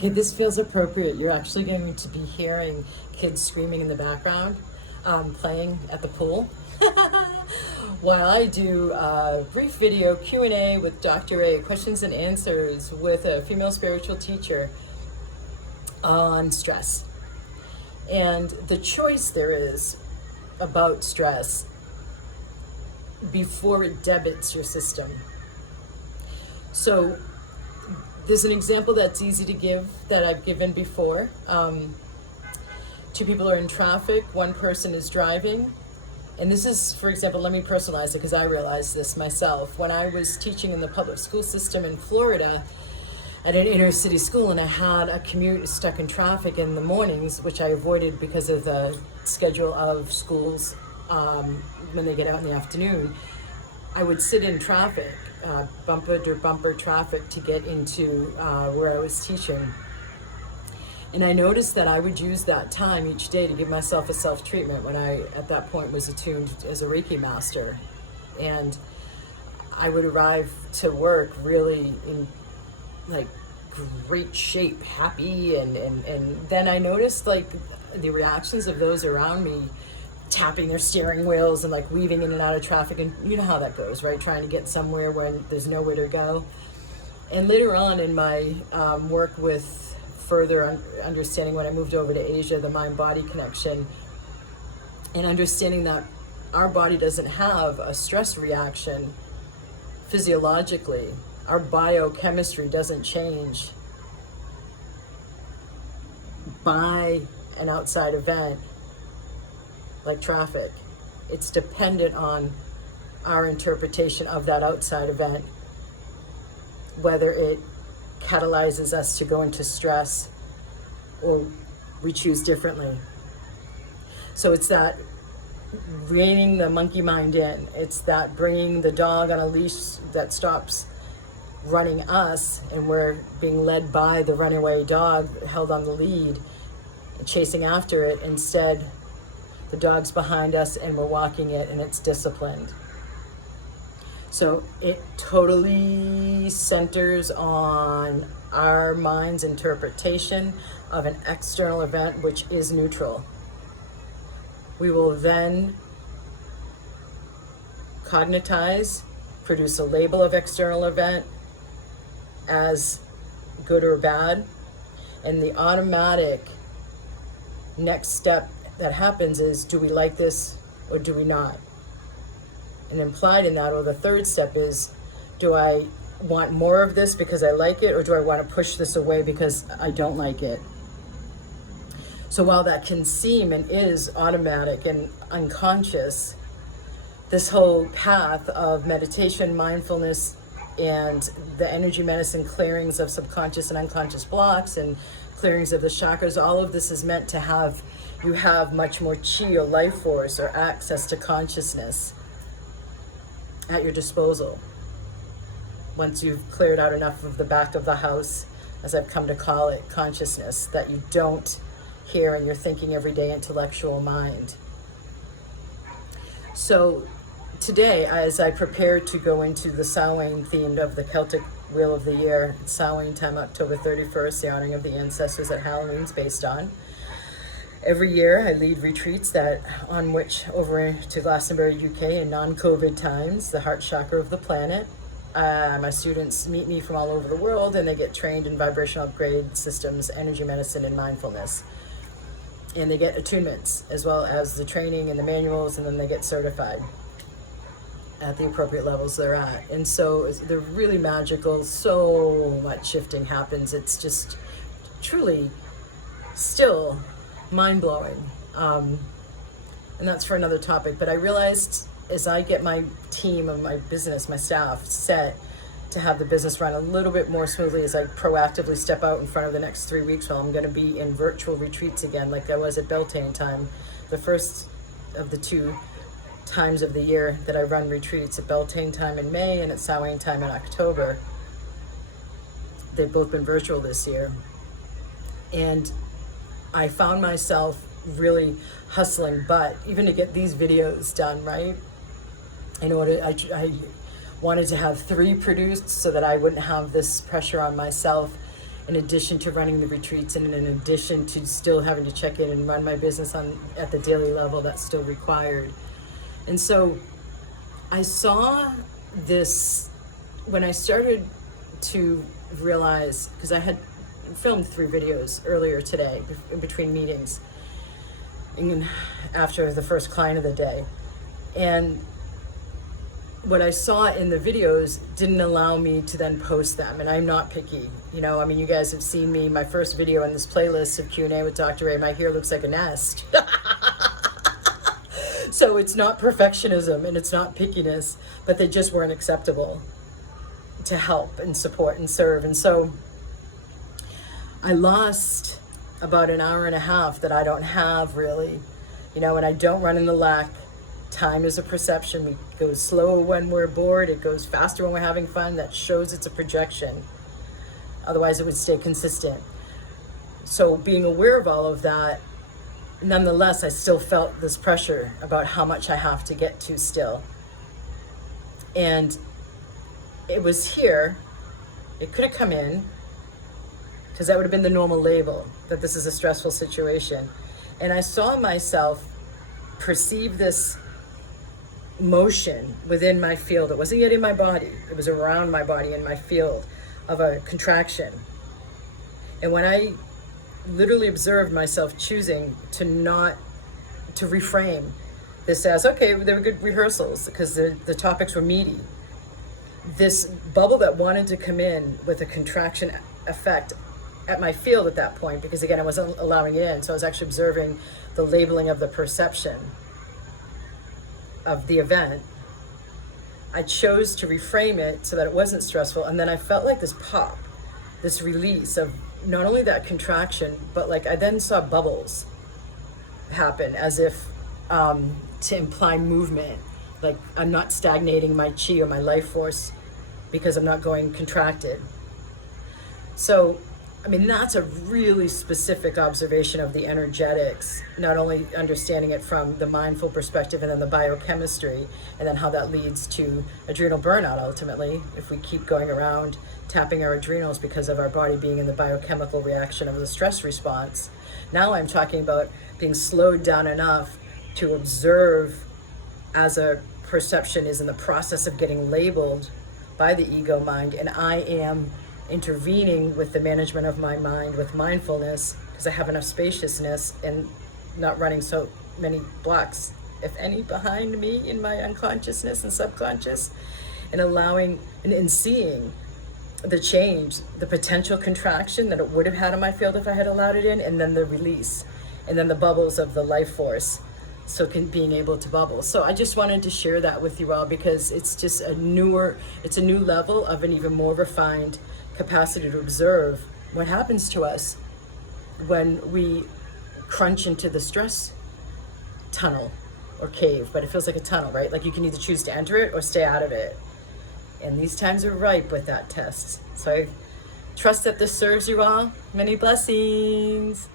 Okay, this feels appropriate. You're actually going to be hearing kids screaming in the background, playing at the pool, while I do a brief video Q&A with Dr. A, questions and answers with a female spiritual teacher on stress. And the choice there is about stress before it debits your system. So there's an example that's easy to give that I've given before. Two people are in traffic, one person is driving. And this is, for example, let me personalize it because I realized this myself. When I was teaching in the public school system in Florida at an inner city school, and I had a commute stuck in traffic in the mornings, which I avoided because of the schedule of schools when they get out in the afternoon, I would sit in traffic, bumper to bumper traffic to get into where I was teaching. And I noticed that I would use that time each day to give myself a self-treatment when I, at that point, was attuned as a Reiki master. And I would arrive to work really in like great shape, happy, and then I noticed like the reactions of those around me tapping their steering wheels and like weaving in and out of traffic, and you know how that goes, right? Trying to get somewhere when there's nowhere to go. And later on in my work with further understanding, when I moved over to Asia, the mind-body connection, and understanding that our body doesn't have a stress reaction physiologically. Our biochemistry doesn't change by an outside event like traffic. It's dependent on our interpretation of that outside event, whether it catalyzes us to go into stress or we choose differently. So it's that reining the monkey mind in. It's that bringing the dog on a leash that stops running us, and we're being led by the runaway dog held on the lead, chasing after it. Instead, the dog's behind us and we're walking it, and it's disciplined. So it totally centers on our mind's interpretation of an external event, which is neutral. We will then cognitize, produce a label of external event as good or bad, and the automatic next step that happens is, do we like this or do we not? And implied in that, or the third step is, do I want more of this because I like it, or do I want to push this away because I don't like it? So while that can seem and is automatic and unconscious, this whole path of meditation, mindfulness, and the energy medicine clearings of subconscious and unconscious blocks and clearings of the chakras, all of this is meant to have you have much more chi or life force or access to consciousness at your disposal. Once you've cleared out enough of the back of the house, as I've come to call it, consciousness, that you don't hear in your thinking everyday intellectual mind. So today, as I prepare to go into the Samhain theme of the Celtic Wheel of the Year, Samhain time, October 31st, the honoring of the ancestors that Halloween's based on. Every year I lead retreats on which over to Glastonbury, UK in non-COVID times, the heart chakra of the planet. My students meet me from all over the world, and they get trained in vibrational upgrade systems, energy medicine, and mindfulness. And they get attunements as well as the training and the manuals, and then they get certified at the appropriate levels they're at. And so they're really magical. So much shifting happens. It's just truly still mind-blowing. And that's for another topic. But I realized as I get my team of my business, my staff set to have the business run a little bit more smoothly, as I proactively step out in front of the next 3 weeks while I'm going to be in virtual retreats again, like I was at Beltane time. The first of the 2 times of the year that I run retreats, at Beltane time in May and at Samhain time in October. They've both been virtual this year. And I found myself really hustling butt, even to get these videos done, right? In order, I wanted to have 3 produced so that I wouldn't have this pressure on myself in addition to running the retreats and in addition to still having to check in and run my business at the daily level that's still required. And so I saw this when I started to realize, because I had filmed 3 videos earlier today in between meetings and after the first client of the day. And what I saw in the videos didn't allow me to then post them, and I'm not picky. You know, I mean, you guys have seen me, my first video in this playlist of Q&A with Dr. Ray, my hair looks like a nest. So it's not perfectionism and it's not pickiness, but they just weren't acceptable to help and support and serve. And so I lost about an hour and a half that I don't have really, you know, and I don't run in the lack. Time is a perception. We go slow when we're bored. It goes faster when we're having fun. That shows it's a projection. Otherwise, it would stay consistent. So being aware of all of that, nonetheless, I still felt this pressure about how much I have to get to still. And it was here. It could have come in, because that would have been the normal label, that this is a stressful situation. And I saw myself perceive this motion within my field. It wasn't yet in my body. It was around my body in my field of a contraction. And when I literally observed myself choosing to reframe this as, okay, they were good rehearsals because the topics were meaty. This bubble that wanted to come in with a contraction effect at my field at that point, because again, I wasn't allowing it in. So I was actually observing the labeling of the perception of the event. I chose to reframe it so that it wasn't stressful. And then I felt like this pop, this release of not only that contraction, but like I then saw bubbles happen as if to imply movement. Like I'm not stagnating my chi or my life force because I'm not going contracted. So I mean, that's a really specific observation of the energetics, not only understanding it from the mindful perspective and then the biochemistry, and then how that leads to adrenal burnout ultimately, if we keep going around tapping our adrenals because of our body being in the biochemical reaction of the stress response. Now I'm talking about being slowed down enough to observe as a perception is in the process of getting labeled by the ego mind, and I am intervening with the management of my mind with mindfulness, because I have enough spaciousness and not running so many blocks, if any, behind me in my unconsciousness and subconscious, and allowing and seeing the change, the potential contraction that it would have had in my field if I had allowed it in, and then the release, and then the bubbles of the life force, so being able to bubble. So I just wanted to share that with you all, because it's just it's a new level of an even more refined capacity to observe what happens to us when we crunch into the stress tunnel or cave. But it feels like a tunnel, right? Like you can either choose to enter it or stay out of it. And these times are ripe with that test. So I trust that this serves you all. Many blessings.